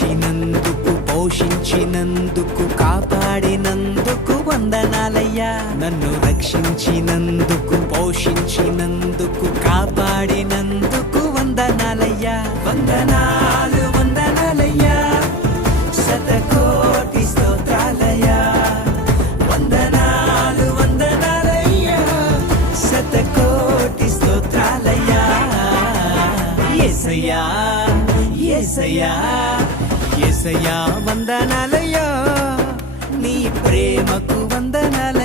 పెంచినందుకు పోషించినందుకు కాపాడినందుకు వందనాలయ్యా. నన్ను రక్షించినందుకు పోషించినందుకు కాపాడినందుకు వందనాలయ్యా. వందనాలు వందనాలయ్యా, శతకోటి స్తోత్రాలయ్యా. వందనాలు వందనాలయ్యా, శతకోటి స్తోత్రాలయ్యా. యేసయ్యా యేసయ్యా యేసయ్యా వందనాలయ్యా, నీ ప్రేమకు వందనాలు.